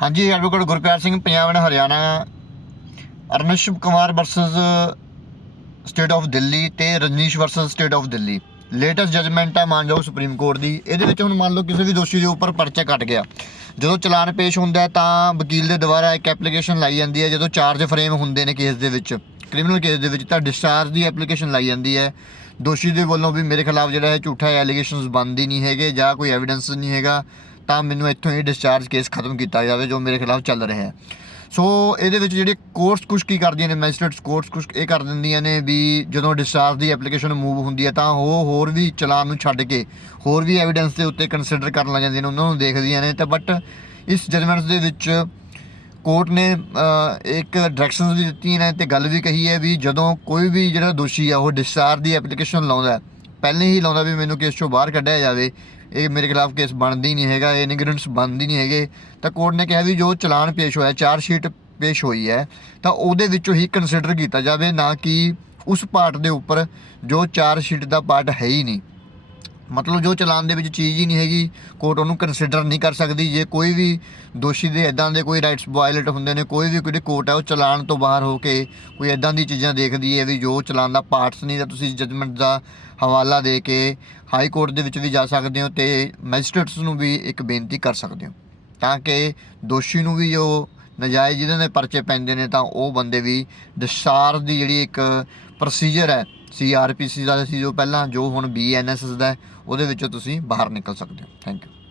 ਹਾਂਜੀ advocate Gurpyar Singh Punjab and Haryana ਅਰਨਸ਼ਪ Kumar versus state of Delhi ਤੇ Rajneesh versus state of Delhi. Latest judgement ਹੈ ਲਓ supreme court ਦੀ। ਇਹਦੇ ਵਿੱਚ ਹੁਣ ਮੰਨ ਲਓ ਕਿਸੇ ਵੀ ਦੋਸ਼ੀ ਦੇ ਉੱਪਰ ਪਰਚਾ ਕੱਟ ਗਿਆ। ਜਦੋਂ ਚਲਾਨ ਪੇਸ਼ ਹੁੰਦਾ ਤਾਂ ਵਕੀਲ ਦੇ ਦੁਆਰਾ ਇੱਕ ਐਪਲੀਕੇਸ਼ਨ ਲਾਈ ਜਾਂਦੀ ਹੈ, ਜਦੋਂ ਚਾਰਜ ਫਰੇਮ ਹੁੰਦੇ ਨੇ ਕੇਸ ਦੇ ਵਿੱਚ। ਕ੍ਰਿਮੀਨਲ ਕੇਸ ਦੇ ਵਿੱਚ ਤਾਂ ਡਿਸਚਾਰਜ ਦੀ ਐਪਲੀਕੇਸ਼ਨ ਲਾਈ ਜਾਂਦੀ ਹੈ। ਦੋਸ਼ੀ ਦੇ ਵੱਲੋਂ ਵੀ ਮੇਰੇ ਖਿਲਾਫ ਜਿਹੜਾ ਹੈ ਝੂਠਾ ਐਲੀਗੇਸ਼ਨਸ ਬੰਦੀ ਨਹੀਂ ਹੈਗੇ ਜਾਂ ਕੋਈ ਐਵੀਡੈਂਸ ਨਹੀਂ ਹੈਗਾ। ਤਾਂ ਮੈਨੂੰ ਇੱਥੋਂ ਇਹ ਡਿਸਚਾਰਜ ਕੇਸ ਖਤਮ ਕੀਤਾ ਜਾਵੇ ਜੋ ਮੇਰੇ ਖਿਲਾਫ ਚੱਲ ਰਿਹਾ ਹੈ। ਸੋ ਇਹਦੇ ਵਿੱਚ ਜਿਹੜੇ ਕੋਰਟਸ ਕੁਛ ਕੀ ਕਰਦੀਆਂ ਨੇ ਮੈਜਿਸਟ੍ਰੇਟਸ ਕੋਰਟਸ ਕੁਛ ਇਹ ਕਰ ਦਿੰਦੀਆਂ ਨੇ ਵੀ ਜਦੋਂ ਡਿਸਚਾਰਜ ਦੀ ਐਪਲੀਕੇਸ਼ਨ ਮੂਵ ਹੁੰਦੀ ਹੈ ਤਾਂ ਉਹ ਹੋਰ ਵੀ ਚਲਾਨ ਨੂੰ ਛੱਡ ਕੇ ਹੋਰ ਵੀ ਐਵੀਡੈਂਸ ਦੇ ਉੱਤੇ ਕੰਸੀਡਰ ਕਰਨ ਲੱਗ ਜਾਂਦੀਆਂ ਨੇ ਉਹਨਾਂ ਨੂੰ ਦੇਖਦੀਆਂ ਨੇ ਤਾਂ ਬਟ ਇਸ ਜਜਮੈਂਟਸ ਦੇ ਵਿੱਚ ਕੋਰਟ ਨੇ ਇੱਕ ਡਾਇਰੈਕਸ਼ਨਸ ਵੀ ਦਿੱਤੀਆਂ ਨੇ ਤੇ ਗੱਲ ਵੀ ਕਹੀ ਹੈ ਵੀ ਜਦੋਂ ਕੋਈ ਵੀ ਜਿਹੜਾ ਦੋਸ਼ੀ ਆ ਉਹ ਡਿਸਚਾਰਜ ਦੀ ਐਪਲੀਕੇਸ਼ਨ ਲਾਉਂਦਾ ਹੈ, ਪਹਿਲੇ ਹੀ ਲਾਉਂਦਾ ਵੀ ਮੈਨੂੰ ਕੇਸ ਚੋਂ ਬਾਹਰ ਕੱਢਿਆ ਜਾਵੇ। ਇਹ ਮੇਰੇ ਖਿਲਾਫ ਕੇਸ ਬਣਦੀ ਨਹੀਂ ਹੈਗਾ, ਇਹ ਨਿਗਰੈਂਟਸ ਬਣਦੀ ਨਹੀਂ ਹੈਗੇ। ਤਾਂ ਕੋਰਟ ਨੇ ਕਿਹਾ ਵੀ ਜੋ ਚਲਾਨ ਪੇਸ਼ ਹੋਇਆ, ਚਾਰ ਸ਼ੀਟ ਪੇਸ਼ ਹੋਈ ਹੈ, ਤਾਂ ਉਹਦੇ ਵਿੱਚੋਂ ਹੀ ਕੰਸੀਡਰ ਕੀਤਾ ਜਾਵੇ, ਨਾ ਕਿ ਉਸ ਪਾਰਟ ਦੇ ਉੱਪਰ ਜੋ ਚਾਰ ਸ਼ੀਟ ਦਾ ਪਾਰਟ ਹੈ ਹੀ ਨਹੀਂ। ਮਤਲਬ ਜੋ ਚਲਾਨ ਦੇ ਵਿੱਚ ਚੀਜ਼ ਹੀ ਨਹੀਂ ਹੈਗੀ ਕੋਰਟ ਉਹਨੂੰ ਕੰਸੀਡਰ ਨਹੀਂ ਕਰ ਸਕਦੀ। ਜੇ ਕੋਈ ਵੀ ਦੋਸ਼ੀ ਦੇ ਇਦਾਂ ਦੇ ਕੋਈ ਰਾਈਟਸ ਵਾਇਲੇਟ ਹੁੰਦੇ ਨੇ, ਕੋਈ ਵੀ ਕੋਈ ਕੋਰਟ ਹੈ ਉਹ ਚਲਾਨ ਤੋਂ ਬਾਹਰ ਹੋ ਕੇ ਕੋਈ ਇਦਾਂ ਦੀ ਚੀਜ਼ਾਂ ਦੇਖਦੀ ਹੈ ਵੀ ਜੋ ਚਲਾਨ ਦਾ ਪਾਰਟਸ ਨਹੀਂ, ਤਾਂ ਤੁਸੀਂ ਜਜਮੈਂਟ ਦਾ ਹਵਾਲਾ ਦੇ ਕੇ ਹਾਈ ਕੋਰਟ ਦੇ ਵਿੱਚ ਵੀ ਜਾ ਸਕਦੇ ਹੋ ਤੇ ਮੈਜਿਸਟ੍ਰੇਟਸ ਨੂੰ ਵੀ ਇੱਕ ਬੇਨਤੀ ਕਰ ਸਕਦੇ ਹੋ। ਤਾਂ ਕਿ ਦੋਸ਼ੀ ਨੂੰ ਵੀ ਜੋ ਨਜਾਇਜ਼ ਜਿਹਦੇ ਨੇ ਪਰਚੇ ਪੈਂਦੇ ਨੇ, ਤਾਂ ਉਹ ਬੰਦੇ ਵੀ ਦਸਾਰ ਦੀ ਜਿਹੜੀ ਇੱਕ ਪ੍ਰੋਸੀਜਰ ਹੈ। ਸੀਆਰਪੀਸੀ ਦਾ ਸੀ ਜੋ ਪਹਿਲਾਂ, ਜੋ ਹੁਣ ਬੀਐਨਐਸਐਸ ਦਾ ਉਹਦੇ ਵਿੱਚੋਂ ਤੁਸੀਂ ਬਾਹਰ ਨਿਕਲ ਸਕਦੇ ਹੋ। Thank you